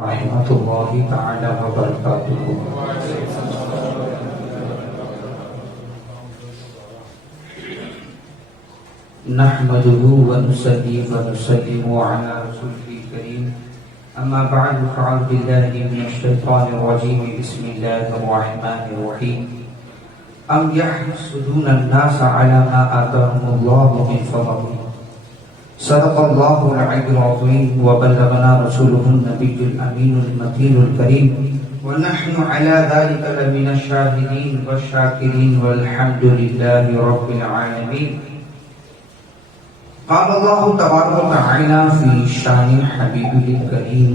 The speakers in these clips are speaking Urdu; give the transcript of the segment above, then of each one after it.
ورحمۃ اللہ تعالی وبرکاتہ۔ نحمده ونصلي ونسلم على رسوله الكريم، اما بعد فاعوذ بالله من الشيطان الرجيم، بسم الله الرحمن الرحيم۔ ام يحسدون الناس على ما آتاهم الله من فضله، صدق الله العلي العظيم، وبلغنا رسوله النبي الأمين المتين الكريم، ونحن على ذلك لمن الشاهدين والشاكرين، والحمد لله رب العالمين۔ قال الله تبارك وتعالى في شان حبيبه الكريم،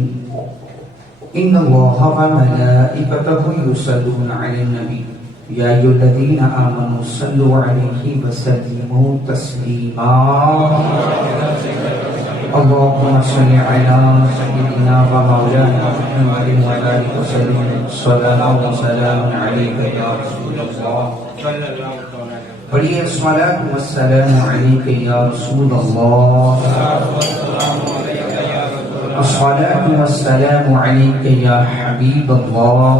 إن الله وملائكته يصلون على النبي يا أيها الذين آمنوا صلوا عليه وسلموا تسليما۔ اللهم صل على سيدنا ومولانا محمد وعلى آله وسلم، صلاة وسلام عليك يا رسول الله، پڑھیے الصلاة والسلام عليك يا رسول الله، الصلاة والسلام عليك يا حبيب الله،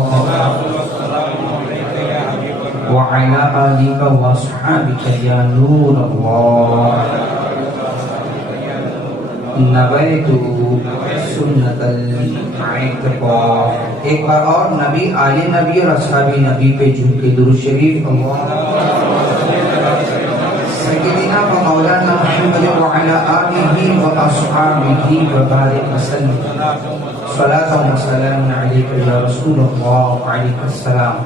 وعلى آلك وأصحابك يا نور الله۔ نویت سنت الاعتقاء۔ ایک بار اور نبی، آل نبی اور اصحاب نبی پہ جھوم کے درود شریف، سیدنا و مولانا محمد وعلى آلہ واصحابہ وبارک وسلم، صلاۃ و سلام علیک یا رسول اللہ، وعلیک السلام۔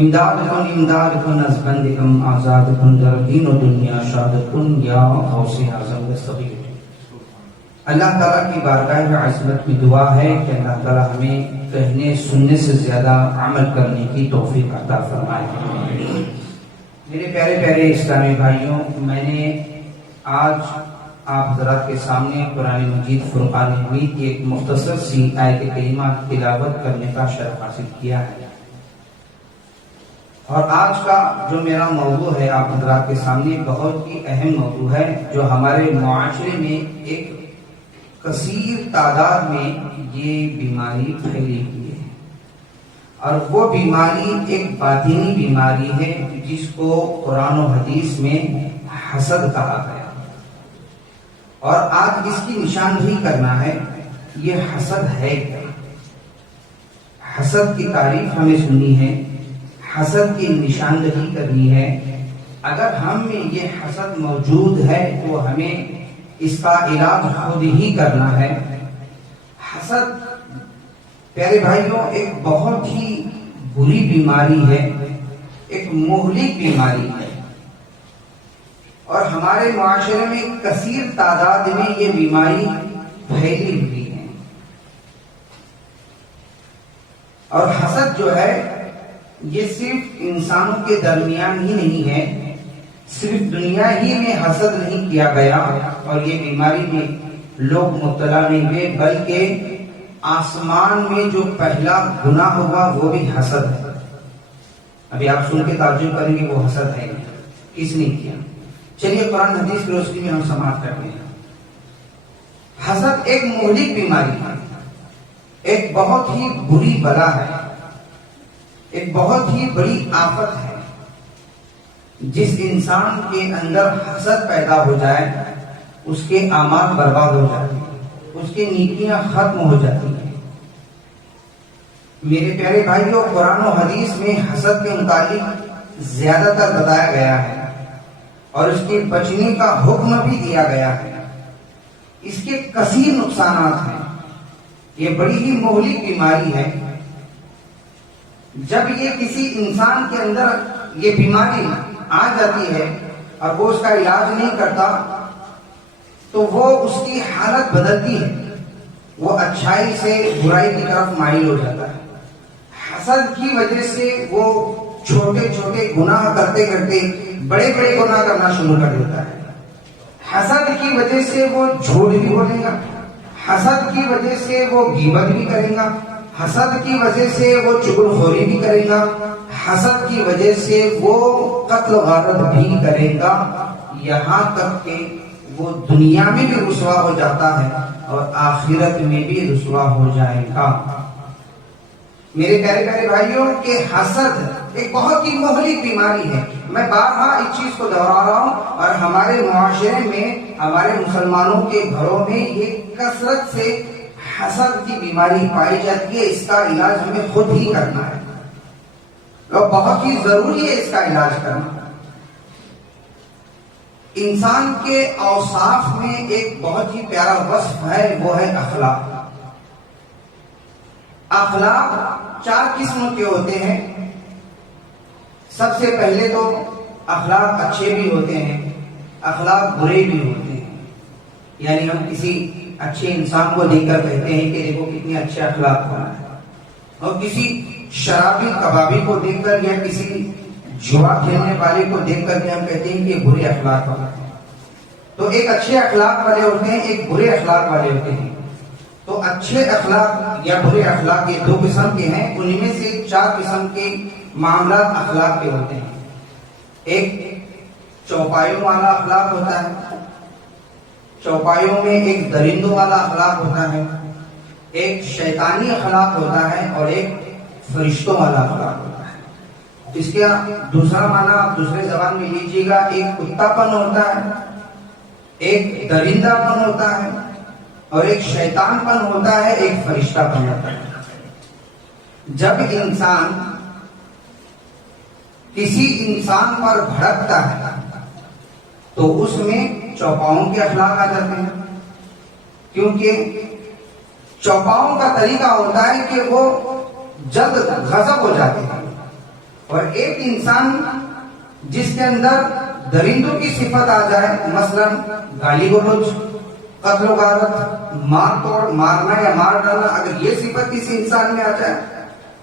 امداد کن، امداد کن، از بند کم آزاد کن، در دین و دنیا شاد کن یا غوث اعظم صغیر۔ اللہ تعالیٰ کی بارگاہ عظمت میں دعا ہے کہ اللہ تعالیٰ ہمیں کہنے سننے سے زیادہ عمل کرنے کی توفیق عطا فرمائے۔ میرے پیارے پیارے اسلامی بھائیوں، میں نے آج آپ حضرات کے سامنے قرآن مجید فرقان حمید کی ایک مختصر سی آیت کریمہ تلاوت کرنے کا شرف حاصل کیا ہے، اور آج کا جو میرا موضوع ہے آپ حضرات کے سامنے بہت ہی اہم موضوع ہے، جو ہمارے معاشرے میں ایک کثیر تعداد میں یہ بیماری پھیلی ہوئی ہے، اور وہ بیماری ایک باطنی بیماری ہے جس کو قرآن و حدیث میں حسد کہا گیا، اور آج اس کی نشاندہی کرنا ہے یہ حسد ہے کیا۔ حسد کی تعریف ہمیں سننی ہے، حسد کی نشاندہی کرنی ہے۔ اگر ہم میں یہ حسد موجود ہے تو ہمیں اس کا علاج خود ہی کرنا ہے۔ حسد پیارے بھائیوں ایک بہت ہی بری بیماری ہے، ایک مہلک بیماری ہے، اور ہمارے معاشرے میں کثیر تعداد میں یہ بیماری پھیلی ہوئی ہے۔ اور حسد جو ہے یہ صرف انسانوں کے درمیان ہی نہیں ہے، صرف دنیا ہی میں حسد نہیں کیا گیا اور یہ بیماری میں لوگ مبتلا نہیں ہوئے، بلکہ آسمان میں جو پہلا گناہ ہوا وہ بھی حسد ہے۔ ابھی آپ سن کے تعجب کریں گے وہ حسد ہے کس نے کیا؟ چلیے قرآن حدیث کی روشنی میں ہم سماعت کرتے ہیں۔ حسد ایک مہلک بیماری ہے، ایک بہت ہی بری بلا ہے، ایک بہت ہی بڑی آفت ہے۔ جس انسان کے اندر حسد پیدا ہو جائے اس کے اعمال برباد ہو جاتے ہیں، اس کی نیکیاں ختم ہو جاتی ہیں۔ میرے پیارے بھائیوں، قرآن و حدیث میں حسد کے متعلق زیادہ تر بتایا گیا ہے اور اس کے بچنے کا حکم بھی دیا گیا ہے۔ اس کے کثیر نقصانات ہیں، یہ بڑی ہی مہلک بیماری ہے۔ جب یہ کسی انسان کے اندر یہ بیماری آ جاتی ہے اور وہ اس کا علاج نہیں کرتا تو وہ اس کی حالت بدلتی ہے، وہ اچھائی سے برائی کی طرف مائل ہو جاتا ہے۔ حسد کی وجہ سے وہ چھوٹے چھوٹے گناہ کرتے کرتے بڑے بڑے گناہ کرنا شروع کر دیتا ہے۔ حسد کی وجہ سے وہ جھوٹ بھی بولے گا، حسد کی وجہ سے وہ غیبت بھی کرے گا، حسد کی وجہ سے وہ چغلخوری بھی کرے گا، حسد کی وجہ سے وہ قتل و غارت بھی کرے گا، یہاں تک کہ وہ دنیا میں بھی رسوا ہو جاتا ہے اور آخرت میں بھی رسوا ہو جائے گا۔ میرے پیارے پیارے بھائیوں کہ حسد ایک بہت ہی مہلک بیماری ہے۔ میں بارہا اس چیز کو دہرا رہا ہوں، اور ہمارے معاشرے میں، ہمارے مسلمانوں کے گھروں میں یہ کثرت سے حسد کی بیماری پائی جاتی ہے۔ اس کا علاج ہمیں خود ہی کرنا ہے اور بہت ہی ضروری ہے اس کا علاج کرنا۔ انسان کے اوصاف میں ایک بہت ہی پیارا وصف ہے، وہ ہے اخلاق۔ اخلاق 4 قسم کے ہوتے ہیں۔ سب سے پہلے تو اخلاق اچھے بھی ہوتے ہیں، اخلاق برے بھی ہوتے ہیں۔ یعنی ہم کسی اچھے انسان کو دیکھ کر کہتے ہیں کہ دیکھو کتنے اچھے اخلاق ہونا ہے، اور کسی شرابی کبابی کو دیکھ کر یا کسی جوا کھیلنے والے کو دیکھ کر کے ہم کہتے ہیں کہ برے اخلاق والا ہے۔ تو ایک اچھے اخلاق والے ہوتے ہیں، ایک برے اخلاق والے ہوتے ہیں۔ تو اچھے اخلاق یا برے اخلاق یہ 2 قسم کے ہیں، ان میں سے 4 قسم کے معاملات اخلاق کے ہوتے ہیں۔ ایک چوپایوں والا اخلاق ہوتا ہے، چوپایوں میں ایک درندوں والا اخلاق ہوتا ہے، ایک شیطانی اخلاق ہوتا ہے، اور ایک فرشتوں والا اخلاق ہوتا ہے۔ اس کا دوسرا معنی آپ دوسرے زبان میں لیجیے گا، ایک کتا پن ہوتا ہے، ایک درندہ پن ہوتا ہے، اور ایک شیطان پن ہوتا ہے، ایک فرشتہ پن ہوتا ہے۔ جب انسان کسی انسان پر بھڑکتا ہے تو اس میں چوپاؤں کے اخلاق آ جاتے ہیں، کیونکہ چوپاؤں کا طریقہ ہوتا ہے کہ وہ جلد غضب ہو جاتے ہیں، اور ایک انسان جس کے اندر درندوں کی صفت آ جائے، مثلا گالی گلوچ، قتل و غارت، مار توڑ، مارنا یا مار ڈالنا، اگر یہ صفت کسی انسان میں آ جائے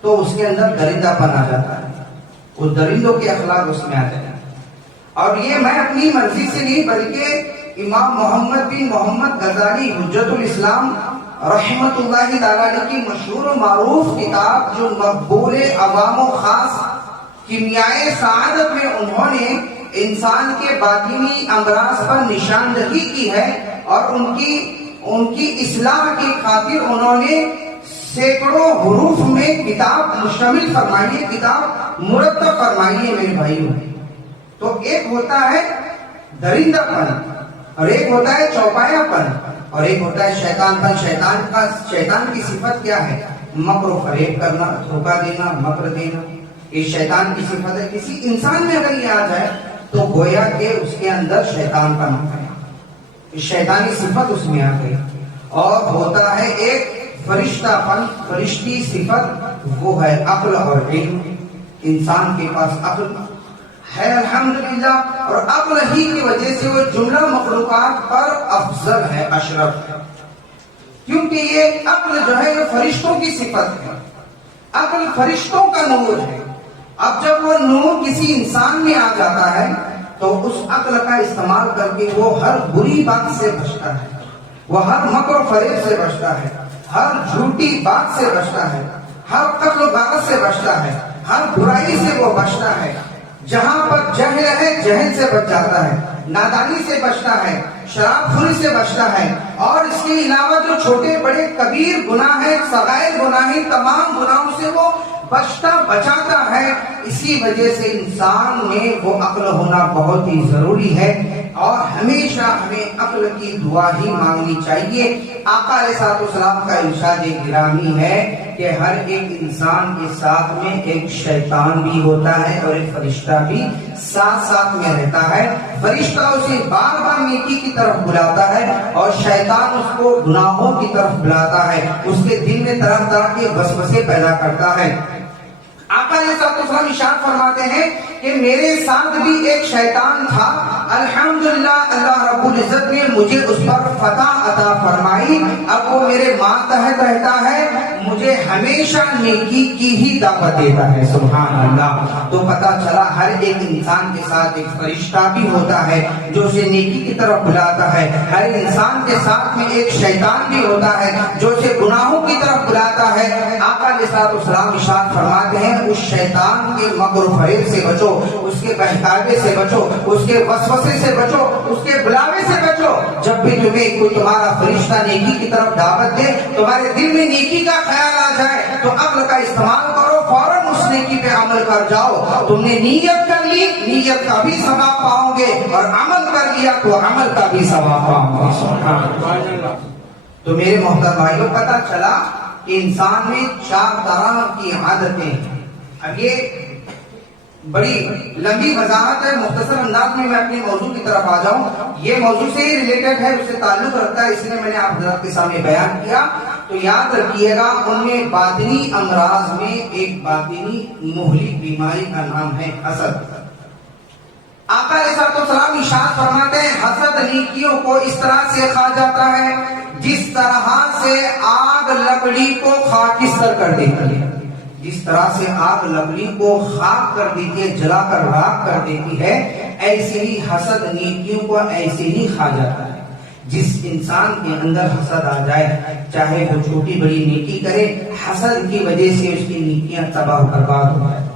تو اس کے اندر درندہ پن آ جاتا ہے، وہ درندوں کے اخلاق اس میں آ جائے۔ اور یہ میں اپنی مرضی سے نہیں، بلکہ امام محمد بن محمد غزالی حجت الاسلام رحمت اللہ تعالی کی مشہور و معروف کتاب جو مقبول عوام و خاص کیمیائے سعادت میں انہوں نے انسان کے باطنی امراض پر نشاندہی کی ہے، اور ان کی اصلاح کی خاطر انہوں نے سینکڑوں حروف میں کتاب مشتمل فرمائی ہے، کتاب مرتب فرمائی ہے میرے بھائیوں۔ تو ایک ہوتا ہے درندہ پن، اور ایک ہوتا ہے چوپایا پن، اور ایک ہوتا ہے شیطان پن۔ شیطان کی صفت کیا ہے؟ مکر و فریب کرنا، دھوکہ دینا، مکر دینا، یہ شیطان کی صفت ہے۔ کسی انسان میں اگر یہ آ جائے تو گویا کہ اس کے اندر شیطان پن آ گیا، شیطانی صفت اس میں آ گئی۔ اور ہوتا ہے ایک فرشتہ پن، فرشتی صفت، وہ ہے عقل اور علم۔ انسان کے پاس عقل ہے الحمدللہ، اور عقل ہی کی وجہ سے وہ جملہ مخلوقات پر افضل ہے، اشرف ہے، کیونکہ یہ عقل جو ہے یہ فرشتوں کی صفت ہے، عقل فرشتوں کا نور ہے۔ اب جب وہ نور کسی انسان میں آ جاتا ہے تو اس عقل کا استعمال کر کے وہ ہر بری بات سے بچتا ہے، وہ ہر مکر و فریب سے بچتا ہے، ہر جھوٹی بات سے بچتا ہے، ہر قتل و غارت سے بچتا ہے، ہر برائی سے وہ بچتا ہے۔ جہاں پر جہل ہے جہل سے بچ جاتا ہے، نادانی سے بچتا ہے، شراب خوری سے بچتا ہے، اور اس کے علاوہ جو چھوٹے بڑے کبیر گناہ ہیں، صغائر گناہ ہیں، تمام گناہوں سے وہ بچتا بچاتا ہے۔ اسی وجہ سے انسان میں وہ عقل ہونا بہت ہی ضروری ہے، اور ہمیشہ ہمیں عقل کی دعا ہی مانگنی چاہیے۔ آقا علیہ السلام کا ارشاد گرامی ہے کہ ہر ایک انسان کے ساتھ میں ایک شیطان بھی ہوتا ہے اور ایک فرشتہ بھی ساتھ ساتھ میں رہتا ہے۔ فرشتہ اسے بار بار نیکی کی طرف بلاتا ہے، اور شیطان اس کو گناہوں کی طرف بلاتا ہے، اس کے دل میں طرح طرح کے وسوسے پیدا کرتا ہے۔ آقا علیہ السلام ارشاد فرماتے ہیں کہ میرے ساتھ بھی ایک شیطان تھا، الحمدللہ اللہ رب العزت نے مجھے اس پر فتح عطا فرمائی، اب وہ میرے ماتحت رہتا ہے، مجھے ہمیشہ نیکی کی ہی دعوت دیتا ہے۔ سبحان اللہ۔ تو پتہ چلا ہر ایک انسان کے ساتھ ایک فرشتہ بھی ہوتا ہے جو اسے نیکی کی طرف بلاتا ہے، ہر انسان کے ساتھ میں ایک شیطان بھی ہوتا ہے جو اسے گناہوں کی طرف بلاتا ہے۔ آقا علیہ السلام ارشاد فرماتے ہیں اس شیطان کے مکر و فریب سے بچو، اس کے بہکاوے سے بچو، اس کے وسوسے سے بچو، اس کے بلاوے سے بچو۔ جب بھی تمہیں کوئی تمہارا فرشتہ نیکی کی طرف دعوت دے، تمہارے دل میں نیکی کا خیال آ جائے تو عقل کا استعمال کرو، فوراً اس نیکی پہ عمل کر جاؤ۔ تم نے نیت کر لی، نیت کا بھی ثواب پاؤ گے، اور عمل کر لیا تو عمل کا بھی ثواب پاؤ گے۔ سبحان اللہ۔ تو میرے محترم بھائیوں، پتہ چلا کہ انسان میں 4 طرح کی عادتیں ہیں۔ اب یہ بڑی لمبی وضاحت ہے، مختصر انداز میں اپنے موضوع کی طرف آ جاؤں۔ یہ موضوع سے ہی ریلیٹڈ ہے، اس سے تعلق رکھتا ہے، اس لیے میں نے آپ حضرات کے سامنے بیان کیا۔ تو یاد رکھیے گا، ان میں باطنی امراض میں ایک باطنی مہلک بیماری کا نام ہے حسد۔ آقا علیہ السلام ارشاد فرماتے ہیں حسد نیکیوں کو اس طرح سے کھا جاتا ہے جس طرح سے آگ لکڑی کو خاکستر کر دیتی ہے۔ جس طرح سے آگ لکڑی کو خاک کر دیتی ہے، جلا کر راکھ کر دیتی ہے، ایسے ہی حسد نیکیوں کو ایسے ہی کھا جاتا ہے۔ جس انسان کے اندر حسد آ جائے، چاہے وہ چھوٹی بڑی نیکی کرے، حسد کی وجہ سے اس کی نیکیاں تباہ و برباد ہو جائیں۔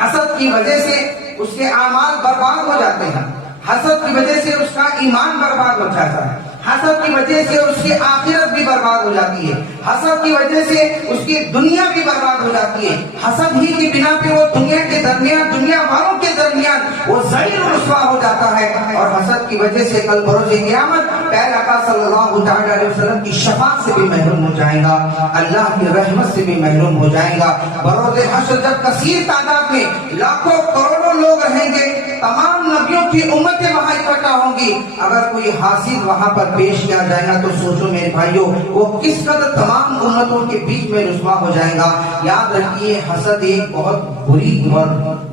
حسد کی وجہ سے اس کے اعمال برباد ہو جاتے ہیں، حسد کی وجہ سے اس کا ایمان برباد ہو جاتا ہے، حسد کی وجہ سے اس کی آخرت بھی برباد ہو جاتی ہے، حسد کی وجہ سے اس کی دنیا بھی برباد ہو جاتی ہے۔ حسد ہی کی بنا پہ وہ دنیا کے درمیان، دنیا والوں کے درمیان وہ ذلیل و رسوا ہو جاتا ہے، اور حسد کی وجہ سے کل بروز قیامت پیارے آقا صلی اللہ علیہ وسلم کی شفاعت سے بھی محروم ہو جائے گا، اللہ کی رحمت سے بھی محروم ہو جائے گا۔ بروز حشر جب کثیر تعداد میں لاکھوں کروڑوں لوگ رہیں گے، تمام نبیوں کی امتیں وہاں اکٹھا ہوں گی، اگر کوئی حاسد وہاں پر پیش کیا جائے گا تو سوچو میرے بھائیوں وہ کس قدر تمام امتوں کے بیچ میں رسوا ہو جائے گا۔ یاد رکھیے حسد ایک بہت بری اور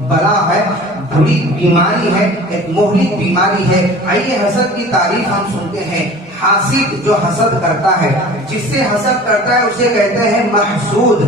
بلا ہے، بری بیماری ہے، ایک مہلک بیماری ہے۔ آئیے حسد کی تعریف ہم سنتے ہیں۔ حاسد جو حسد کرتا ہے، جس سے حسد کرتا ہے اسے کہتے ہیں محسود۔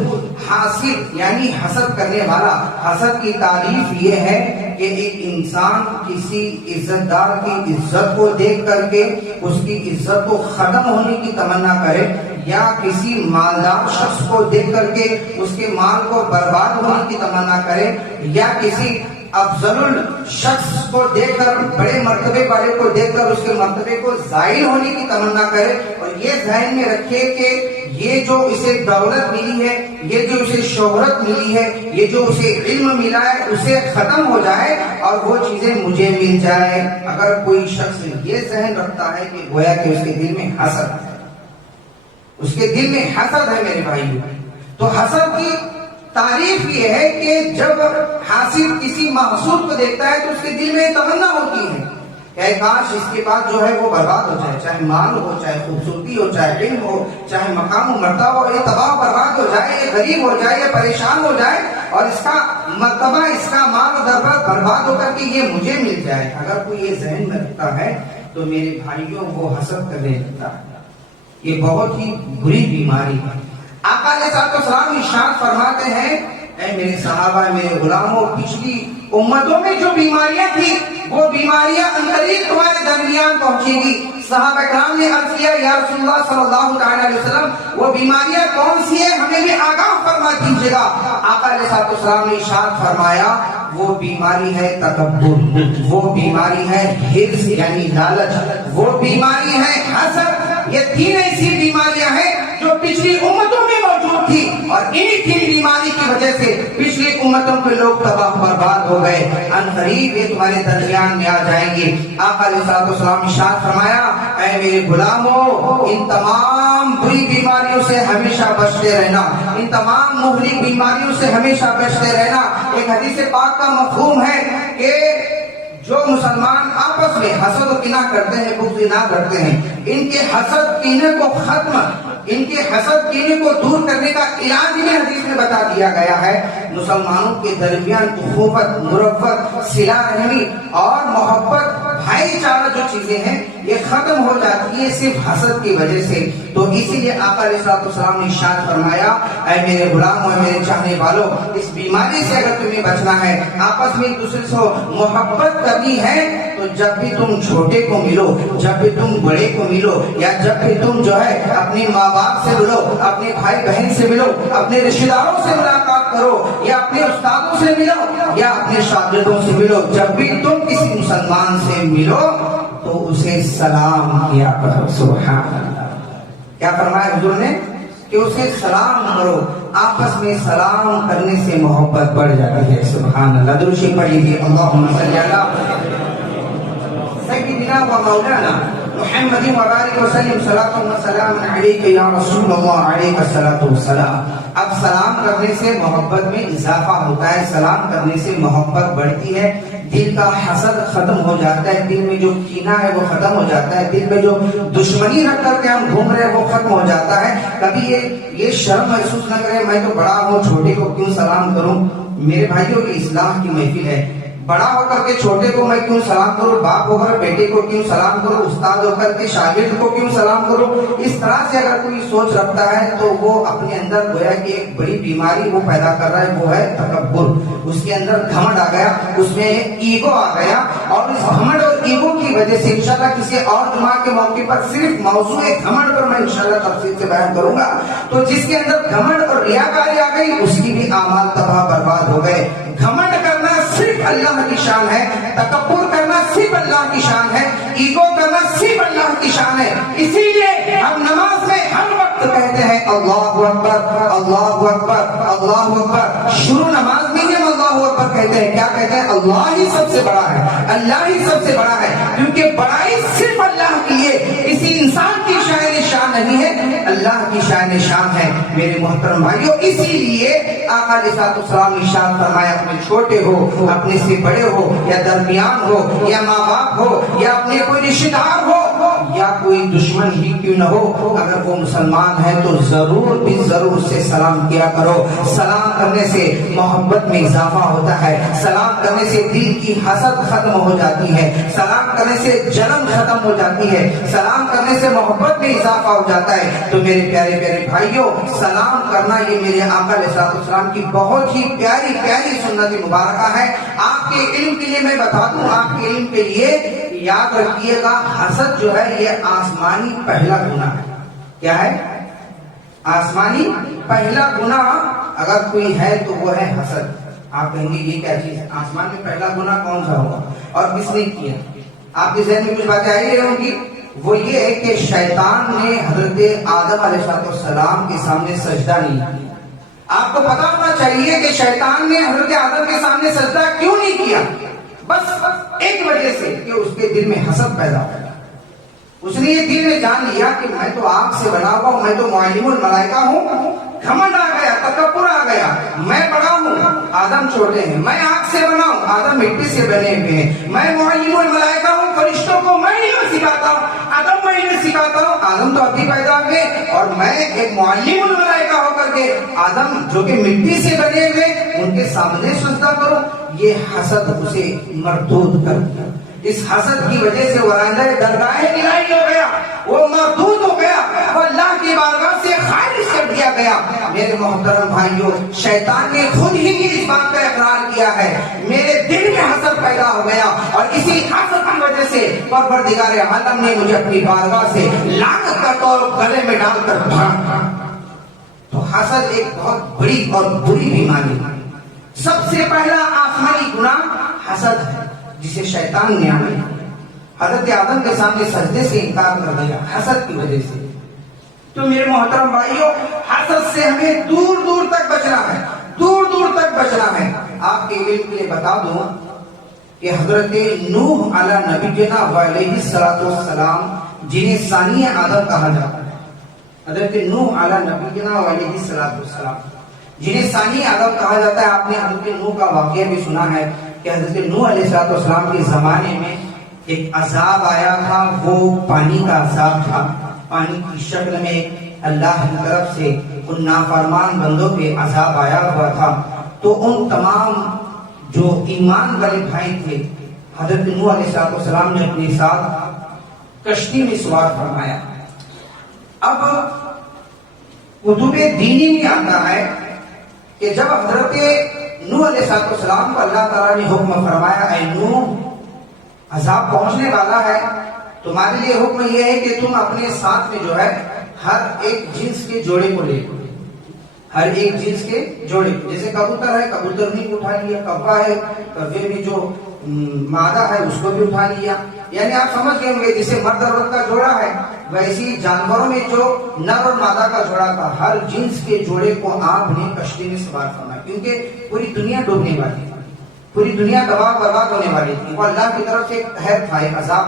حاسد یعنی حسد کرنے والا۔ حسد کی تعریف یہ ہے کہ ایک انسان کسی عزت دار کی عزت کو دیکھ کر کے اس کی عزت کو ختم ہونے کی تمنا کرے، یا کسی مالدار شخص کو دیکھ کر کے اس کے مال کو برباد ہونے کی تمنا کرے، یا کسی افضل الشخص کو دیکھ کر، بڑے مرتبے والے کو دیکھ کر اس کے مرتبے کو زائل ہونے کی تمنا کرے، اور یہ ذہن میں رکھے کہ یہ جو اسے دولت ملی ہے، یہ جو اسے شہرت ملی ہے، یہ جو اسے علم ملا ہے، اسے ختم ہو جائے اور وہ چیزیں مجھے مل جائے۔ اگر کوئی شخص یہ ذہن رکھتا ہے کہ گویا کہ اس کے دل میں حسد ہے، اس کے دل میں حسد ہے میرے بھائی، تو حسد کی تعریف یہ ہے کہ جب حاسد کسی محسود کو دیکھتا ہے تو اس کے دل میں تمنا ہوتی ہے کہ کاش اس کے بعد جو ہے وہ برباد ہو جائے، چاہے مال ہو، چاہے خوبصورتی ہو، چاہے علم ہو، چاہے مقام و مرتبہ ہو، یہ تباہ برباد ہو جائے، یہ غریب ہو جائے، یہ پریشان ہو جائے، اور اس کا مرتبہ، اس کا مال و دولت برباد ہو کر کے یہ مجھے مل جائے۔ اگر کوئی یہ ذہن میں رکھتا ہے تو میرے بھائیوں وہ حسد کرنے لگتا ہے۔ یہ بہت ہی بری بیماری ہے۔ آقا علیہ السلام ارشاد فرماتے ہیں اے میرے صحابہ، میرے غلاموں، پچھلی امتوں میں جو بیماریاں تھیں وہ بیماریاں عنقریب تمہارے درمیان پہنچیں گی۔ صحابہ کرام نے عرض کیا یا رسول اللہ صلی اللہ علیہ وسلم وہ بیماریاں کون سی ہیں، ہمیں بھی آگاہ فرما دیجیے گا۔ آقا علیہ السلام نے ارشاد فرمایا وہ بیماری ہے تکبر، وہ بیماری ہے حرص یعنی لالچ، وہ بیماری ہے حسد۔ یہ 3 ایسی بیماریاں ہیں جو پچھلی امتوں میں موجود تھی، اور انہی 3 بیماری کی وجہ سے پچھلی امتوں کے لوگ تباہ برباد ہو گئے۔ عنقریب یہ تمہارے درمیان میں آ جائیں گے۔ آقا علیہ السلام ارشاد فرمایا اے میرے غلاموں، ان تمام بری بیماریوں سے ہمیشہ بچتے رہنا، ان تمام مہلک بیماریوں سے ہمیشہ بچتے رہنا۔ ایک حدیث پاک کا مفہوم ہے کہ جو مسلمان آپس میں حسد و کینہ کرتے ہیں، بغض نہ کرتے ہیں، ان کے حسد کینے کو ختم، ان کے حسد کینے کو دور کرنے کا علاج میں حدیث میں بتا دیا گیا ہے۔ مسلمانوں کے درمیان اخوت، مرفت، صلہ رحمی اور محبت، بھائی چارہ جو چیزیں ہیں یہ ختم ہو جاتی ہے صرف حسد کی وجہ سے. تو اسی لیے آقا علیہ السلام نے ارشاد فرمایا اے میرے غلام اور میرے چاہنے والوں، اس بیماری سے اگر تمہیں بچنا ہے، آپس میں ایک دوسرے سے محبت کرنی ہے، تو جب بھی تم چھوٹے کو ملو، جب بھی تم بڑے کو ملو، یا جب بھی تم جو ہے اپنے ماں باپ سے ملو، اپنے بھائی بہن سے ملو، اپنے رشتہ داروں سے ملاقات کرو، یا اپنے استادوں سے ملو، یا اپنے شاگردوں سے ملو، جب بھی تم کسی مسلمان سے ملو تو اسے سلام کیا کرو. سبحان اللہ. کیا فرمایا حضور نے کہ اسے سلام کرو. آپس میں سلام کرنے سے محبت بڑھ جاتی ہے. سبحان اللہ. درود شریف پڑھ لیجیے. اللہم صلی علی سیدنا و مولانا محمد وبارک وسلم صلاۃ و سلام علیک یا رسول اللہ علیہ الصلوۃ والسلام. اب سلام کرنے سے محبت میں اضافہ ہوتا ہے، سلام کرنے سے محبت بڑھتی ہے، دل کا حسد ختم ہو جاتا ہے، دل میں جو کینہ ہے وہ ختم ہو جاتا ہے، دل میں جو دشمنی رکھ کر کے ہم گھوم رہے ہیں وہ ختم ہو جاتا ہے. کبھی یہ شرم محسوس نہ کرے میں تو بڑا ہوں، چھوٹے کو کیوں سلام کروں. میرے بھائیوں کی اصلاح کی محفل ہے. بڑا ہو کر کے چھوٹے کو میں کیوں سلام کروں، باپ ہو کر بیٹے کو کیوں سلام کروں، استاد ہو کر کے شاگرد کو کیوں سلام کروں. اس طرح سے اگر کوئی سوچ رکھتا ہے تو وہ اپنے اندر گویا کہ ایک بڑی بیماری وہ پیدا کر رہا ہے، وہ ہے تکبر. اس کے اندر گھمنڈ آ گیا، اس میں ایگو آ گیا، اور اس گھمنڈ اور ایگو کی وجہ سے انشاءاللہ کسی اور جمعہ کے موقع پر صرف موضوع گھمنڈ پر میں انشاءاللہ تفصیل سے بیان کروں گا. تو جس کے اندر گھمنڈ اور ریاکاری آ گئی اس کی بھی اعمال تباہ برباد ہو گئے. گھمنڈ کرنا صرف اللہ کی شان ہے، تکبر کرنا صرف اللہ کی شان ہے، ایگو کرنا صرف اللہ کی شان ہے. اسی لیے ہم نماز میں ہر وقت کہتے ہیں اللہ اکبر اللہ اکبر اللہ اکبر. شروع نماز میں ہی ہم اللہ اکبر کہتے ہیں. کیا کہتے ہیں؟ اللہ ہی سب سے بڑا ہے، اللہ ہی سب سے بڑا ہے، کیونکہ بڑائی صرف اللہ کی ہے، کسی انسان کی شان نہیں ہے، اللہ کی شان ہے. میرے محترم بھائیوں، اسی لیے آقا علیہ السلام نے ارشاد فرمایا اپنے چھوٹے ہو، اپنے سے بڑے ہو، یا درمیان ہو، یا ماں باپ ہو، یا اپنے کوئی رشتہ دار ہو، یا کوئی دشمن ہی کیوں نہ ہو، اگر وہ مسلمان ہے تو ضرور بھی ضرور سے سلام کیا کرو. سلام کرنے سے محبت میں اضافہ ہوتا ہے، سلام کرنے سے دل کی حسد ختم ہو جاتی ہے، سلام کرنے سے جلن ختم ہو جاتی ہے، سلام کرنے سے محبت میں اضافہ ہو جاتا ہے. تو میرے پیارے پیارے بھائیوں، سلام کرنا یہ میرے آقا علیہ السلام کی بہت ہی پیاری پیاری سنت مبارکہ ہے. آپ کے علم کے لیے میں بتا دوں، آپ کے علم کے لیے یاد رکھیے گا، حسد جو ہے یہ آسمانی پہلا گناہ ہے. کیا ہے؟ آسمانی پہلا گناہ اگر کوئی ہے تو وہ ہے حسد. آپ کہیں گے یہ کیا چیز ہے؟ آسمان میں پہلا گناہ کون سا ہوگا اور کس نے کیا؟ آپ کے ذہن میں کچھ باتیں آئی رہی ہوں گی. وہ یہ ہے کہ شیطان نے حضرت آدم علیہ السلام کے سامنے سجدہ نہیں کیا. آپ کو پتا ہونا چاہیے کہ شیطان نے حضرت آدم کے سامنے سجدہ کیوں نہیں کیا؟ بس ایک وجہ سے کہ اس کے دل میں حسد پیدا ہو گیا. اس نے یہ دل میں جان لیا کہ میں تو آگ سے بنا ہوا ہوں، میں تو معلم الملائکہ ہوں. گھمنڈ آ گیا، تکبر آ گیا، میں بڑا ہوں، آدم چھوٹے ہیں، میں آگ سے بنا ہوں، آدم مٹی سے بنے ہوئے ہیں، میں معلم الملائکہ ہوں، فرشتوں کو میں نہیں سکھاتا ہوں، آدم میں نہیں سکھاتا ہوں، آدم تو ابھی پیدا ہوئے، اور میں ایک معلم الملائکہ ہو کر کے آدم جو کہ مٹی سے بنے ہوئے ان کے سامنے سجدہ کروں. یہ حسد اسے مردود کر دیا. اس حسد کی وجہ سے وہ درگاہ الہی ہو گیا، وہ مردود ہو گیا، وہ اللہ کی بارگاہ سے خارج کر دیا گیا. میرے محترم بھائیوں، شیطان نے خود ہی اس بات کا اقرار کیا ہے، میرے دل میں حسد پیدا ہو گیا اور اسی حسد کی وجہ سے پروردگار عالم نے مجھے اپنی بارگاہ سے لعنت کا طور گلے میں ڈال کر پھاڑا. تو حسد ایک بہت بڑی اور بری بیماری ہے. سب سے پہلا آسمانی گناہ حسد ہے جسے شیطان نے حضرت آدم کے سامنے سجدے سے انکار کر دیا حسد کی وجہ سے. تو میرے محترم بھائیوں، حسد سے ہمیں دور دور تک بچنا ہے، دور دور تک بچنا ہے. آپ کے علم کے لیے بتا دوں کہ حضرت نوح علیہ نبینا علیہ السلام جنہیں ثانی آدم کہا جاتا ہے، حضرت نوح علیہ نبینا علیہ السلام جنہیں ثانی آدم کہا جاتا ہے. آپ نے حضرت نوح کا واقعہ بھی سنا ہے کہ حضرت نوح علیہ السلام کے زمانے میں ایک عذاب آیا تھا، وہ پانی کا عذاب تھا. پانی کی شکل میں اللہ کی طرف سے ان نافرمان بندوں پہ عذاب آیا ہوا تھا. تو ان تمام جو ایمان والے بھائی تھے حضرت نوح علیہ السلام نے اپنے ساتھ کشتی میں سوار فرمایا. اب کتب دینی میں آتا ہے کہ جب حضرت نوح علیہ السلام کو اللہ تعالیٰ نے حکم فرمایا اے نوح عذاب پہنچنے والا ہے, تمہارے لیے حکم یہ ہے کہ تم اپنے ساتھ میں جو ہے ہر ایک جنس کے جوڑے کو لے لو, ہر ایک جنس کے جوڑے, جیسے کبوتر ہے کبوتر بھی اٹھا لیا, کبا ہے کبے میں جو مادہ ہے اس کو بھی اٹھا لیا. یعنی آپ سمجھ گئے ہوں گے جیسے مرد اور عورت کا جوڑا ہے ویسی جانوروں میں جو نر اور مادہ کا جوڑا تھا ہر جنس کے جوڑے کو آپ نے کشتی میں سوار فرمایا, کیونکہ پوری دنیا ڈوبنے والی تھی, پوری دنیا تباہ برباد ہونے والی تھی. وہ اللہ کی طرف سے ایک قہر تھا, ایک عذاب,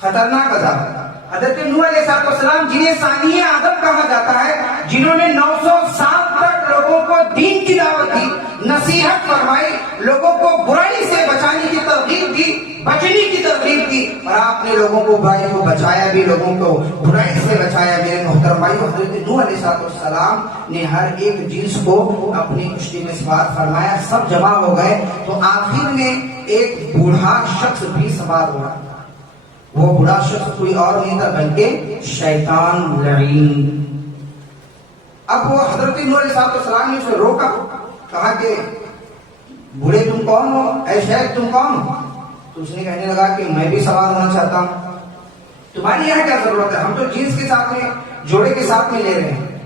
خطرناک عذاب تھا. حضرت نوح علیہ السلام جنہیں ثانیہ آدم کہا جاتا ہے, جنہوں نے 900 سال تک لوگوں کو دین کی دعوت دی, نصیحت فرمائی, لوگوں کو برائی سے بچانے کی ترغیب دی, بچنے کی ترغیب دی, اور آپ نے لوگوں کو برائی کو بچایا بھی, لوگوں کو برائی سے بچایا. میرے محترم بھائیو, حضرت نوح علیہ السلام نے ہر ایک جنس کو اپنی کشتی میں سوار فرمایا. سب جمع ہو گئے تو آخر میں ایک بوڑھا شخص بھی سوار ہوا. وہ بوڑھا شخص کوئی اور نہیں تھا بلکہ شیطان لعین. اب وہ حضرت نوح علیہ السلام نے اسے روکا, کہا کہ بوڑھے تم کون ہو, اے شیخ تم کون ہو؟ تو اس نے کہنے لگا کہ میں بھی سوار ہونا چاہتا ہوں. تمہاری یہاں کیا ضرورت ہے, ہم تو جنس کے ساتھ میں جوڑے کے ساتھ میں لے رہے ہیں.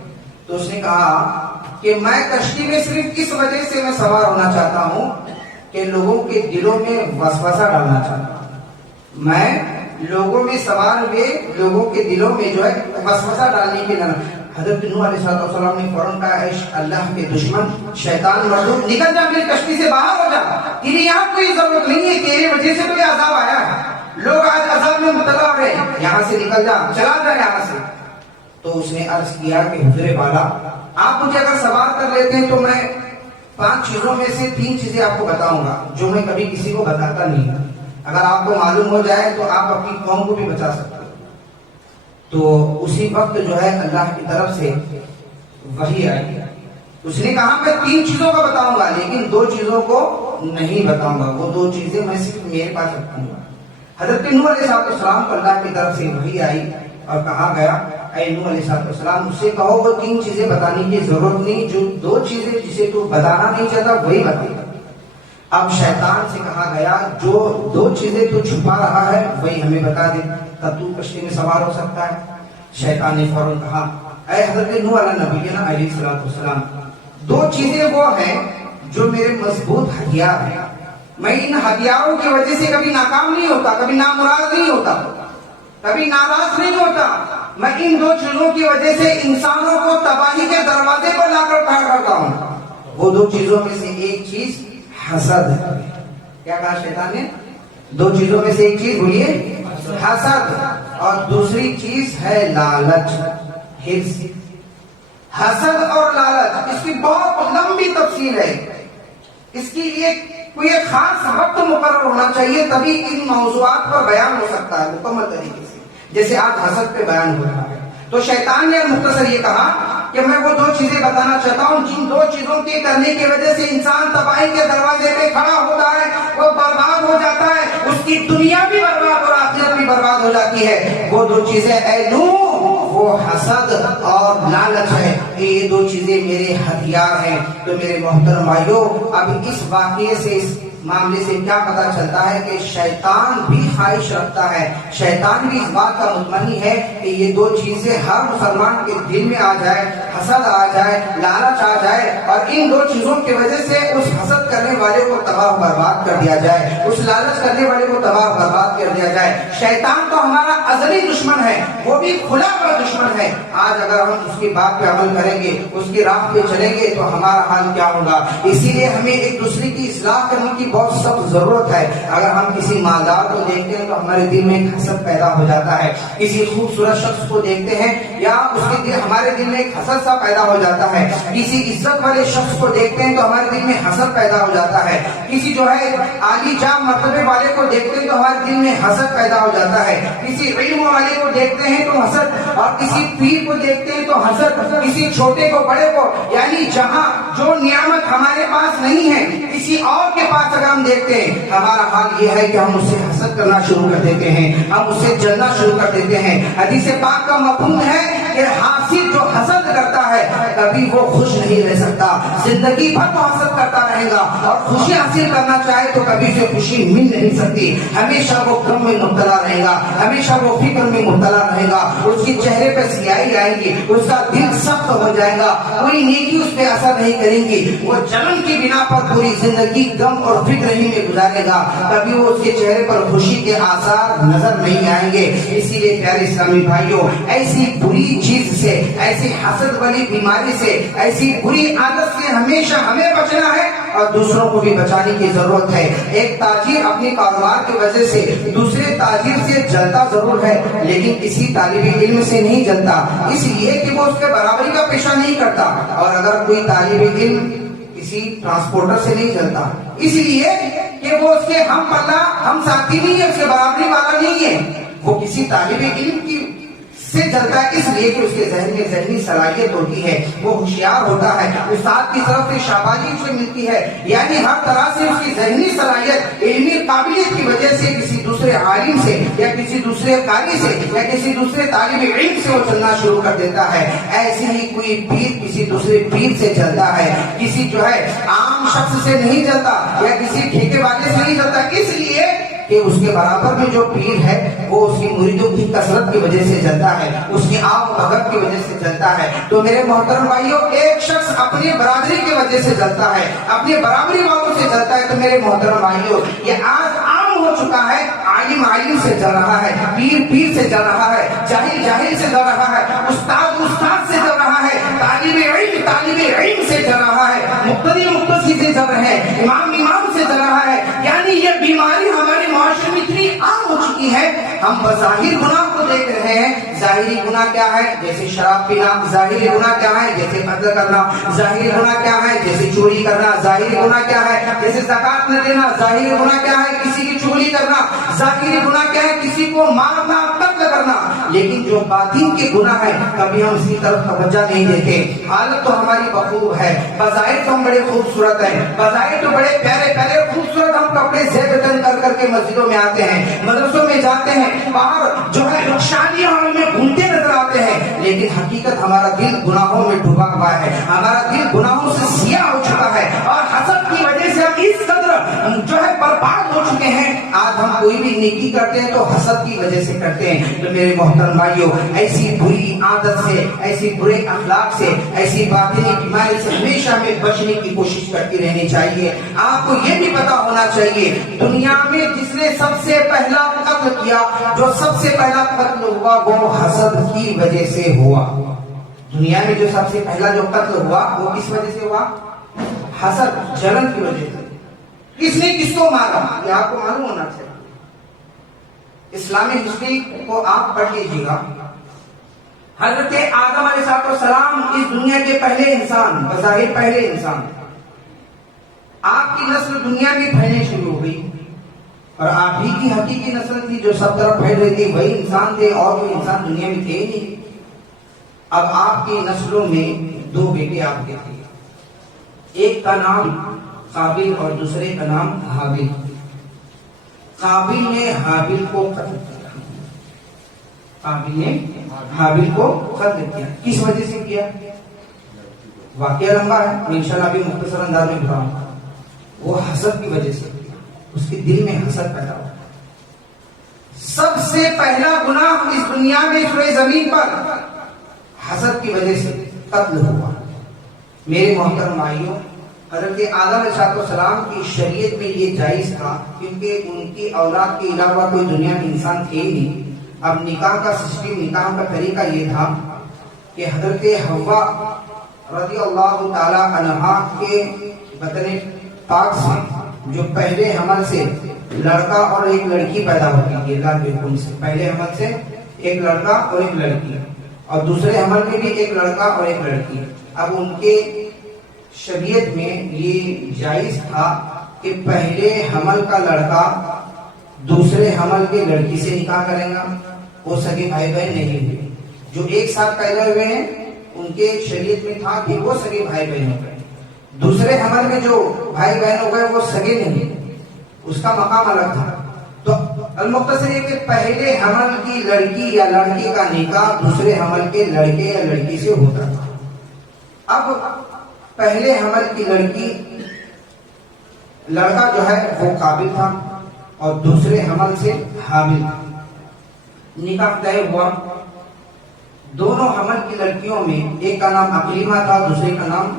تو اس نے کہا کہ میں کشتی میں صرف اس وجہ سے میں سوار ہونا چاہتا ہوں کہ لوگوں کے دلوں میں وسوسہ ڈالنا چاہتا ہوں. میں لوگوں میں سوار ہوئے لوگوں کے دلوں میں جو ہے وسوسہ ڈالنے کے لیے. حضرت نوح علیہ السلام نے فوراً کہا اے اللہ کے دشمن شیطان مردود, نکل جا میری کشتی سے, باہر ہو جا, تیری یہاں کوئی ضرورت نہیں ہے, تیری وجہ سے تو یہ عذاب آیا ہے, لوگ آج عذاب میں مبتلا ہو رہے ہیں, یہاں سے نکل جا, چلا جا یہاں سے. تو اس نے عرض کیا کہ حضور بالا آپ مجھے اگر سوار کر لیتے ہیں تو میں 5 چیزوں میں سے 3 چیزیں آپ کو بتاؤں گا جو میں کبھی کسی کو بتاتا نہیں. اگر آپ کو معلوم ہو جائے تو آپ اپنی قوم کو بھی بچا سکتے. تو اسی وقت جو ہے اللہ کی طرف سے وحی آئی. اس نے کہا میں 3 چیزوں کا بتاؤں گا لیکن 2 چیزوں کو نہیں بتاؤں گا, وہ 2 چیزیں میں صرف میرے پاس رکھوں گا. حضرت نوح علیہ السلام کو اللہ کی طرف سے وحی آئی اور کہا گیا اے نوح علیہ السلام اس سے کہو وہ 3 چیزیں بتانے کی ضرورت نہیں, جو 2 چیزیں جسے تو بتانا نہیں چاہتا وہی بتائے. اب شیطان سے کہا گیا جو 2 چیزیں تو چھپا رہا ہے وہی ہمیں بتا دے, تب تو کشتی میں سوار ہو سکتا ہے. شیطان نے فوراً کہا اے حضرت نوح علیہ السلام 2 چیزیں وہ ہیں جو میرے مضبوط ہتھیار ہیں, میں ان ہتھیاروں کی وجہ سے کبھی ناکام نہیں ہوتا, کبھی نامراد نہیں ہوتا, کبھی ناراض نہیں ہوتا. میں ان 2 چیزوں کی وجہ سے انسانوں کو تباہی کے دروازے پر لا کر کھڑا کرتا ہوں. وہ 2 چیزوں میں سے ایک چیز حسد ہے. کیا کہا شیطان نے؟ 2 چیزوں میں سے ایک چیز بولیے حسد, اور دوسری چیز ہے لالچ, حرص. حسد اور لالچ اس کی بہت لمبی تفصیل ہے, اس کی کوئی ایک خاص وقت مقرر ہونا چاہیے تبھی ان موضوعات پر بیان ہو سکتا ہے مکمل طریقے سے, جیسے آج حسد پہ بیان ہو رہا ہے. تو شیطان نے مختصر یہ کہا کہ میں وہ 2 چیزیں بتانا چاہتا ہوں جن 2 چیزوں کے کرنے کی وجہ سے انسان تباہی کے دروازے پہ کھڑا ہوتا ہے, وہ برباد ہو جاتا ہے, اس کی دنیا بھی برباد اور آخرت بھی برباد ہو جاتی ہے. وہ 2 چیزیں اے نوح وہ حسد اور لالچ ہے. یہ 2 چیزیں میرے ہتھیار ہیں. تو میرے محترم بھائیو, اب اس واقعے سے اس معاملے سے کیا پتا چلتا ہے کہ شیطان بھی خواہش رکھتا ہے, شیطان بھی اس بات کا مطمئن ہے کہ یہ 2 چیزیں ہر مسلمان کے دل میں آ جائے, حسد آ جائے, لالچ آ جائے, اور ان 2 چیزوں کی وجہ سے اس حسد کرنے والے کو تباہ برباد کر دیا جائے, اس لالچ کرنے والے کو تباہ برباد کر دیا جائے. شیطان تو ہمارا ازلی دشمن ہے, وہ بھی کھلا ہوا دشمن ہے. آج اگر ہم اس کی بات پہ عمل کریں گے, اس کی راہ پہ چلیں گے تو ہمارا حال کیا ہوگا. اسی لیے ہمیں ایک دوسرے کی اصلاح کرنے کی بہت سخت ضرورت ہے. اگر ہم کسی مالدار کو دیکھتے ہیں تو ہمارے دل میں ایک حسد پیدا ہو جاتا ہے, کسی خوبصورت شخص کو دیکھتے ہیں یا اس کے دل ہمارے دل میں ایک حسد سا پیدا ہو جاتا ہے, کسی عزت والے شخص کو دیکھتے ہیں تو ہمارے دل میں حسد پیدا ہو جاتا ہے, کسی جو ہے عالی جام مرتبے والے کو دیکھتے ہیں تو ہمارے دل میں حسد پیدا ہو جاتا ہے, کسی علم والے کو دیکھتے ہیں تو حسد, اور کسی پیر کو دیکھتے ہیں تو حسد, کسی چھوٹے کو بڑے کو, یعنی جہاں جو نعمت ہمارے پاس نہیں ہے کسی اور کے پاس جگہ ہم دیکھتے ہیں ہمارا حال یہ ہے کہ ہم اس سے حسد کرنا شروع کر دیتے ہیں، ہم اس سے جلنا شروع کر دیتے ہیں۔ حدیث پاک کا مفہوم ہے کہ حاسد جو حسد کرتا ہے کبھی وہ خوش نہیں رہ سکتا، زندگی بھر وہ حسد کرتا رہے گا، اور خوشی حاصل کرنا چاہے تو کبھی اسے خوشی مل نہیں سکتی، ہمیشہ وہ غم میں مبتلا رہے گا، ہمیشہ وہ فکر میں مبتلا رہے گا، اس کے چہرے پہ سیاہی آئے گی، اس کا دل سخت ہو جائے گا، کوئی نیکی اس پہ اثر نہیں کریں گی، وہ جلن کی بنا پر پوری زندگی غم اور فکر ہی میں گزارے گا، کبھی وہ اس کے چہرے پر خوشی کے آثار نظر نہیں آئیں گے۔ اسی لیے پیارے اسلامی بھائیوں، ایسی بری چیز سے، ایسی حسد والی بیماری سے، ایسی بری عادت سے ہمیشہ ہمیں بچنا ہے اور دوسروں کو بھی بچانے کی ضرورت ہے۔ ایک تاجر اپنے کاروبار کی وجہ سے دوسرے تاجر سے جلتا ضرور ہے، لیکن کسی طالب علم سے نہیں جلتا، اس لیے کہ وہ اس کے برابری کا پیشہ نہیں کرتا، اور اگر کوئی طالب علم کسی ٹرانسپورٹر سے نہیں جلتا اس لیے کہ وہ اس کے ہم پلہ ہم ساتھی نہیں ہے، اس کے برابری والا نہیں ہے، وہ کسی طالب علم کی سے جلتا ہے اس لیے کہ اس کے ذہن میں ذہنی صلاحیت ہوتی ہے، وہ ہوشیار ہوتا ہے، استاد کی طرف سے شاباشی اسے ملتی ہے، یعنی ہر طرح سے اس کی ذہنی صلاحیت، علمی قابلیت کی وجہ سے کسی دوسرے عالم سے یا کسی دوسرے قاری سے یا کسی دوسرے طالب علم سے وہ چلنا شروع کر دیتا ہے۔ ایسے ہی کوئی پیر کسی دوسرے پیر سے چلتا ہے، کسی جو ہے عام شخص سے نہیں چلتا یا کسی ٹھیکے والے سے نہیں چلتا، اس لیے کہ اس کے برابر میں جو پیر ہے وہ اس کی مریدوں کی کثرت کی وجہ سے چلتا ہے، اس کی آب و بھگت کی وجہ سے چلتا ہے۔ تو میرے محترم بھائیوں، ایک شخص اپنی برادری کی وجہ سے چلتا ہے، اپنی برابری والوں سے چلتا ہے، تو میرے محترم بھائیوں یہ آج عام ہو چکا ہے، عالم عالم سے چل رہا ہے، پیر پیر سے چل رہا ہے، جاہل جاہل سے چل رہا ہے، استاد استاد سے چل رہا ہے، طالب علم سے چل رہا ہے، مقتدی مقتدی سے چل رہے ہیں، امام امام سے چل رہا ہے، یعنی یہ بیماری ہمارے معاشرے میں اتنی عام ہو چکی ہے، ہم بظاہر گناہ کو دیکھ رہے ہیں۔ ظاہری گناہ کیا ہے؟ جیسے شراب پینا۔ ظاہری گناہ کیا ہے؟ جیسے قتل کرنا۔ ظاہری گناہ کیا ہے؟ جیسے چوری کرنا۔ ظاہری گناہ کیا ہے؟ جیسے زکات نہ دینا۔ ظاہری گناہ کیا ہے؟ کسی کی چغلی کرنا۔ ظاہری گناہ کیا ہے؟ کسی کو مارنا، قتل کرنا۔ لیکن جو باطن کے گناہ ہے کبھی ہم اس کی طرف توجہ نہیں دیتے۔ حالت تو ہماری بخوب ہے، بظاہر تو ہم بڑے خوبصورت ہیں، بظاہر تو بڑے پیارے پیارے خوبصورت ہم کپڑے زیب تن کر کے مسجدوں میں آتے ہیں، مدرسوں میں جاتے ہیں، باہر جو ہے شادی ہال میں گھومتے نظر آتے ہیں، لیکن حقیقت ہمارا دل گناہوں میں ڈوبا ہوا ہے، ہمارا دل گناہوں سے سیاہ ہو چکا ہے، اور حسد کی وجہ سے ہم اس قدر جو ہے برباد ہو چکے ہیں۔ آج ہم کوئی بھی نیکی کرتے ہیں تو حسد کی وجہ سے کرتے ہیں۔ تو میرے محترم بھائیوں، ایسی بری عادت سے، ایسی برے اخلاق سے، ایسی باطنی بیماری سے ہمیشہ ہمیں بچنے کی کوشش کرتی رہنی چاہیے۔ آپ کو یہ بھی پتا ہونا چاہیے، دنیا میں جس نے سب سے پہلا قتل کیا، جو سب سے پہلا قتل ہوا وہ حسد کی وجہ سے ہوا۔ دنیا میں جو سب سے پہلا جو قتل ہوا وہ کس وجہ سے ہوا؟ حسد، جلن کی وجہ سے۔ کس نے کس کو مارا یہ آپ کو معلوم ہونا چاہیے۔ اسلامی ہسٹری کو آپ پڑھ لیجیے گا۔ حضرت آدم علیہ السلام اس دنیا کے پہلے انسان، بظاہر پہلے انسان، آپ کی نسل دنیا میں پھیلنے شروع ہو گئی، اور آپ ہی کی حقیقی نسل تھی جو سب طرف پھیل رہی تھی، وہی انسان تھے، اور کوئی انسان دنیا میں تھے ہی نہیں۔ اب آپ کی نسلوں میں دو بیٹے آپ کے تھے، ایک کا نام قابل اور دوسرے کا نام حابل۔ قابل نے حابل کو قتل کیا، قابل نے حابل کو قتل کیا۔ کس وجہ سے کیا؟ واقعہ لمبا ہے، میں انشاءاللہ ابھی مختصر انداز میں بتاؤں گا۔ وہ حسد کی وجہ سے کیا، اس کے دل میں حسد پیدا ہوا۔ سب سے پہلا گناہ اس دنیا میں سورہ زمین پر حسد کی وجہ سے قتل ہوا۔ میرے محترم بھائیوں، حضرت آدم علیہ السلام کی شریعت میں یہ جائز تھا، کیونکہ ان کی اولاد کے علاوہ کوئی دنیا میں انسان تھے ہی نہیں۔ اب نکاح کا سسٹم، نکاح کا طریقہ یہ تھا کہ حضرت حوا رضی اللہ تعالی عنہا کے بطن پاک سے جو پہلے حمل سے لڑکا اور ایک لڑکی پیدا ہوتی ہے، اللہ کے حکم سے پہلے حمل سے ایک لڑکا اور ایک لڑکی، اور دوسرے حمل میں بھی ایک لڑکا اور ایک لڑکی۔ اب ان کے شریعت میں یہ جائز تھا کہ پہلے حمل کا لڑکا دوسرے حمل کے لڑکی سے نکاح کرے گا، وہ سگے بھائی بہن نہیں ہوئے۔ جو ایک ساتھ پیدا ہوئے ہیں ان کے شریعت میں تھا کہ وہ سگے بھائی بہن ہو گئے، دوسرے حمل میں جو بھائی بہن ہو گئے وہ سگے نہیں، اس کا مقام الگ تھا. تو المختصر یہ کہ پہلے حمل کی لڑکی یا لڑکے کا نکاح دوسرے حمل کے لڑکے یا لڑکی سے ہوتا تھا. اب پہلے حمل کی لڑکی لڑکا جو ہے وہ قابل تھا اور دوسرے حمل سے حامل تھا. نکاح طے ہوا. دونوں حمل کی لڑکیوں میں ایک کا نام اقلیمہ تھا, دوسرے کا نام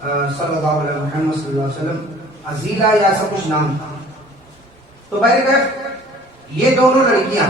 صلی اللہ علیہ محمد صلی اللہ علیہ وسلم عزیلہ یا ایسا کچھ نام تھا. تو بہرکیف یہ دونوں لڑکیاں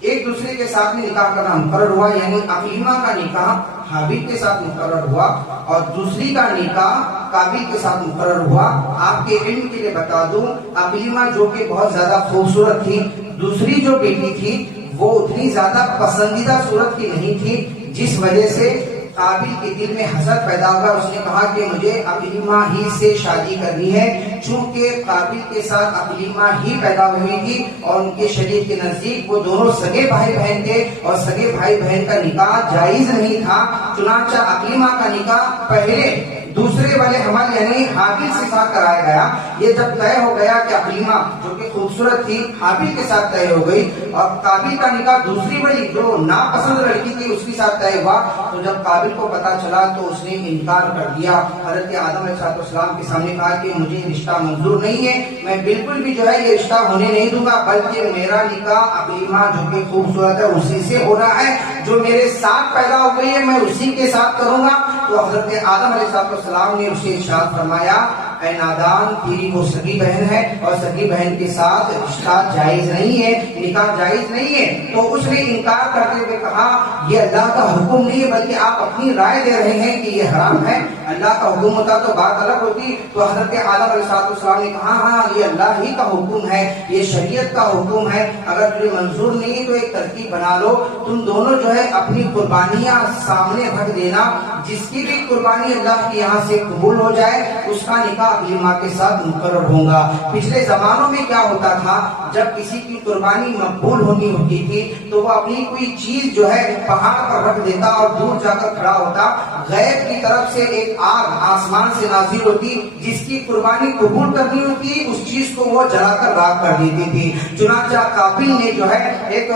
ایک دوسرے کے ساتھ میں نکاح کرنا مقرر ہوا, یعنی اقلیمہ کا نکاح حابیل کے ساتھ مقرر ہوا اور دوسری کا نکاح قابل کے ساتھ مقرر ہوا. آپ کے علم کے لیے بتا دوں, اقلیمہ جو کہ بہت زیادہ خوبصورت تھی, دوسری جو بیٹی تھی وہ اتنی زیادہ پسندیدہ صورت کی نہیں تھی, جس وجہ سے قابل کے دل میں حسد پیدا ہوا. اس نے کہا کہ مجھے اقلیمہ ہی سے شادی کرنی ہے, چونکہ قابل کے ساتھ اقلیمہ ہی پیدا ہوئی تھی اور ان کے شریعت کے نزدیک وہ دونوں سگے بھائی بہن تھے اور سگے بھائی بہن کا نکاح جائز نہیں تھا. چنانچہ اقلیمہ کا نکاح پہلے دوسرے والے حمل یعنی حابیل سے ساتھ کرایا گیا. یہ جب طے ہو گیا کہ اقلیمہ جو کہ خوبصورت تھی حابیل کے ساتھ طے ہو گئی اور قابل کا نکاح دوسری والی جو ناپسند لڑکی تھی اس کے ساتھ طے ہوا, تو جب قابل کو پتا چلا تو اس نے انکار کر دیا. حضرت آدم علیہ السلام کے سامنے کہا کہ مجھے رشتہ منظور نہیں ہے, میں بالکل بھی جو ہے یہ رشتہ ہونے نہیں دوں گا, بلکہ میرا نکاح اقلیمہ جو کہ خوبصورت ہے اسی سے ہو رہا ہے, جو میرے ساتھ پیدا ہو گئی ہے میں اسی کے ساتھ کروں گا. تو حضرت آدم علیہ السلام نے اسے ارشاد فرمایا, اے نادان, تیری وہ سگی بہن ہے اور سگی بہن کے ساتھ رشتہ جائز نہیں ہے, نکاح جائز نہیں ہے. تو اس نے انکار کرتے ہوئے کہا یہ اللہ کا حکم نہیں ہے, بلکہ آپ اپنی رائے دے رہے ہیں کہ یہ حرام ہے. اللہ کا حکم ہوتا تو بات الگ ہوتی. تو حضرت آدم علیہ السلام نے کہا ہاں یہ اللہ ہی کا حکم ہے, یہ شریعت کا حکم ہے, اگر تجھے منظور نہیں تو ایک ترکیب بنا لو, تم دونوں جو ہے اپنی قربانیاں سامنے رکھ دینا, جس کی بھی قربانی اللہ کے یہاں سے قبول ہو جائے اس کا نکاح اقلیمہ کے ساتھ مقرر ہوگا. پچھلے زمانوں میں کیا ہوتا تھا, جب کسی کی قربانی مقبول ہونی ہوتی تھی تو وہ اپنی کوئی چیز جو ہے پہاڑ پر رکھ دیتا اور دور جا کر کھڑا ہوتا, غیب کی طرف سے ایک آگ آسمان سے نازل ہوتی, جس کی قربانی قبول کرنی ہوتی اس چیز کو وہ جلا کر راکھ کر دیتی تھی. چنانچہ قابل نے جو ہے ایک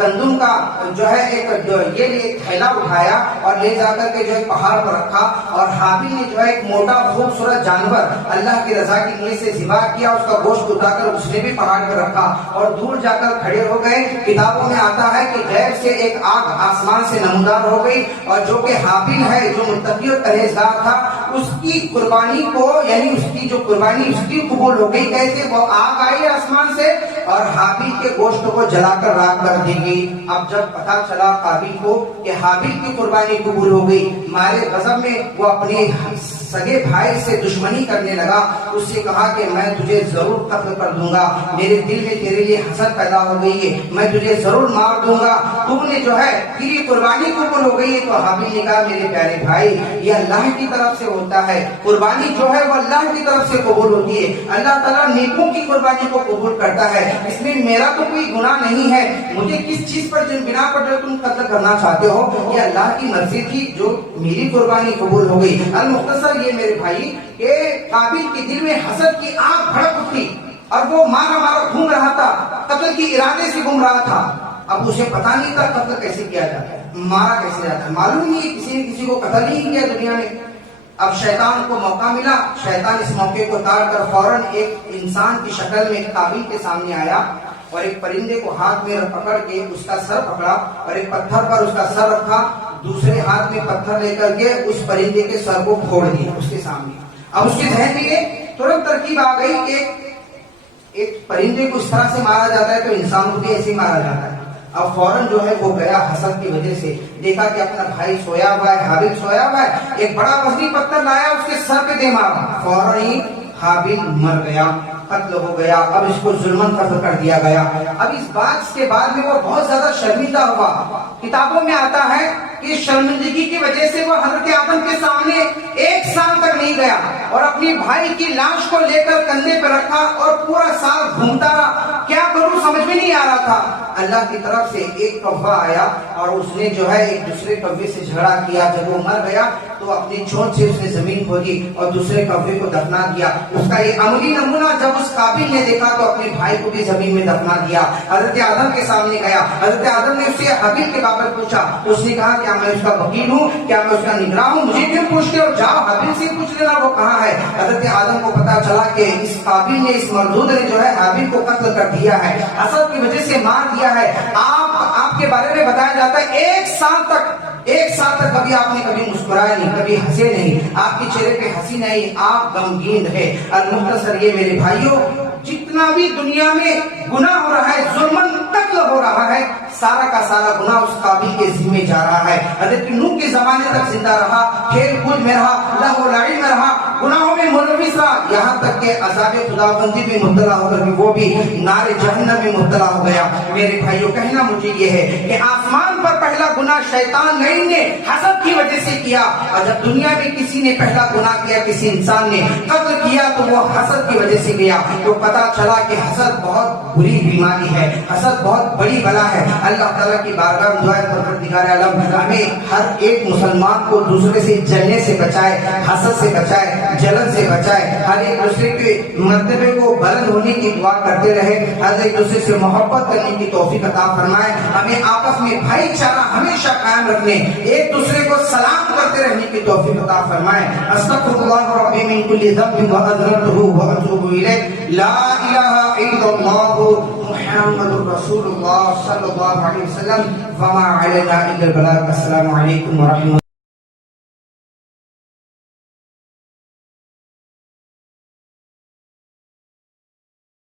گندم کا جو ہے ایک تھیلا اٹھایا اور لے جا کر کے جو ہے پہاڑ پر رکھا, اور حابیل نے جو ہے ایک موٹا خوبصورت جانور اللہ کی رضا کے لیے سے ذبح کیا, اس کا گوشت اٹھا کر اس نے بھی پہاڑ پر رکھا اور دور جا کر کھڑے ہو گئے. کتابوں میں آتا ہے کہ غیب سے ایک آگ آسمان سے نمودار ہو گئی اور جو کہ حابیل ہے جو متقی اور پرہیزگار تھا اس کی قربانی کو یعنی اس کی جو قربانی اس کی قبول ہو گئی. کیسے, وہ آگ آئی آسمان سے اور حابیل کے گوشت کو جلا کر راکھ کر دی گئی. اب جب پتا چلا قابل کو کہ حابیل کی قربانی قبول ہو گئی, مارے غضب میں وہ اپنے سگے بھائی سے دشمنی کرنے لگا. اس سے کہا کہ میں تجھے ضرور قتل کر دوں گا, میرے دل میں تیرے لیے حسد پیدا ہو گئی ہے, میں تجھے ضرور مار دوں گا. تم نے جو ہے تیری قربانی قبول ہو گئی ہے. تو حابیل نے کہا میرے پیارے بھائی یہ اللہ کی طرف سے ہوتا ہے, قربانی جو ہے وہ اللہ کی طرف سے قبول ہوتی ہے, اللہ تعالیٰ نیکوں کی قربانی کو قبول کرتا ہے, اس میں میرا تو کوئی گناہ نہیں ہے, مجھے کس چیز پر جن بنا پر جو تم قتل کرنا چاہتے ہو یہ اللہ کی مرضی تھی جو میری قربانی قبول ہو گئی. المختصر یہ میرے بھائی کہ قابل کے دل میں حسد کی آگ بھڑک اٹھی اور وہ مارا مارا گھوم رہا تھا, قتل کی ارادے سے گھوم رہا تھا. اب اسے پتا نہیں تھا قتل کیسے کیا جاتا ہے, مارا کیسے جاتا ہے, معلوم نہیں کسی نے کسی کو قتل نہیں کیا دنیا میں. اب شیطان کو موقع ملا, شیطان اس موقع کو تاڑ کر فوراً ایک انسان کی شکل میں قابل کے سامنے آیا اور ایک پرندے کو ہاتھ میں پکڑ کے اس کا سر پکڑا اور ایک پتھر پر اس کا سر رکھا, دوسرے ہاتھ میں پتھر لے کر کے اس پرندے کے سر کو پھوڑ دیا اس کے سامنے. اب اس کے ذہن میں یہ ترنت ترکیب آ گئی کہ ایک پرندے کو اس طرح سے مارا جاتا ہے تو انسان کو بھی ایسے مارا جاتا ہے. اب فوراً جو ہے وہ گیا حسد کی وجہ سے, دیکھا کہ اپنا بھائی سویا ہوا ہے, حابیل سویا ہوا ہے, ایک بڑا وزنی پتھر لایا اس کے سر پہ دے مارا, فوراً ہی حابیل مر گیا, قتل ہو گیا. اب اس کو ظلمن قتل کر دیا گیا. اب اس بات کے بعد میں وہ بہت زیادہ شرمندہ ہوا. کتابوں میں آتا ہے کہ شرمندگی کی وجہ سے وہ حضرت آدم کے سامنے 1 سال تک نہیں گیا اور اپنی بھائی کی لاش کو لے کر کندھے پہ رکھا اور پورا سال گھومتا رہا. کیا کروں سمجھ میں نہیں آ رہا تھا. اللہ کی طرف سے ایک کوا آیا اور اس نے جو ہے ایک دوسرے کوے سے جھگڑا کیا. جب وہ مر گیا تو اپنی چونچ سے اس نے زمین کھودی اور دوسرے کوے کو دفنا دیا. اس کا یہ عملی نمونہ جب اس قابل نے دیکھا تو اپنے بھائی کو بھی زمین میں دفنا دیا. حضرت آدم کے سامنے گیا, حضرت آدم نے اس سے حابیل کے بارے میں پوچھا. اس نے کہا کیا میں اس کا وکیل ہوں, کیا میں اس کا نگراں ہوں, مجھے کیوں پوچھتے ہو, جاؤ حابیل سے پوچھ لینا وہ کہاں ہے. حضرت آدم کو پتا چلا کہ اس قابل نے, اس مردود نے جو ہے حابیل کو قتل کر دیا ہے, حسد کی وجہ سے مار دیا ہے. آپ کے بارے میں بتایا جاتا ہے ایک سال تک کبھی آپ نے کبھی مسکرائے نہیں, کبھی ہنسے نہیں, آپ کے چہرے پہ ہنسی نہیں, آپ غمگین رہے. المختصر یہ میرے بھائیوں, جتنا بھی دنیا میں گناہ ہو رہا ہے, ظلمن قتل ہو رہا ہے, سارا کا سارا گناہ اس قابل کے ذمہ جا رہا ہے. حضرت نوح کے زمانے تک زندہ رہا, کھیل کود میں رہا, لہو و لعب میں رہا, گناہوں میں ملوث رہا, یہاں تک کہ عذاب خداوندی میں مبتلا ہو کر وہ بھی نار جہنم میں مبتلا ہو گیا. میرے بھائیوں, کہنا مجھے یہ ہے کہ آسمان پر پہلا گناہ شیطان نے حسد کی وجہ سے کیا, اور جب دنیا میں کسی نے پہلا گناہ کیا, کسی انسان نے قتل کیا, تو وہ حسد کی وجہ سے کیا. تو پتا چلا کہ حسد بہت بری بیماری ہے, حسد بہت بڑی بلا ہے. اللہ تعالیٰ کی بارگاہ میں دعا ہے پروردگار عالم ہمیں ہر ایک مسلمان کو دوسرے سے جلنے سے بچائے, حسد سے بچائے, جلن سے بچائے, ہر ایک دوسرے کے مرتبے کو بلند ہونے کی دعا کرتے رہے, ہر ایک دوسرے سے محبت کرنے کی توفیق عطا فرمائے. ہمیں آپس میں بھائی چارہ ہمیشہ قائم رکھنے, ایک دوسرے کو سلام کرتے رہنے کی توفیق عطا فرمائے. استغفر اللہ ربی من کل ذنب واذنبه واتوب الیہ. لا الہ الا اللہ محمد رسول اللہ صلی اللہ علیہ وسلم. وما علینا الا البلاغ. السلام علیکم ورحمۃ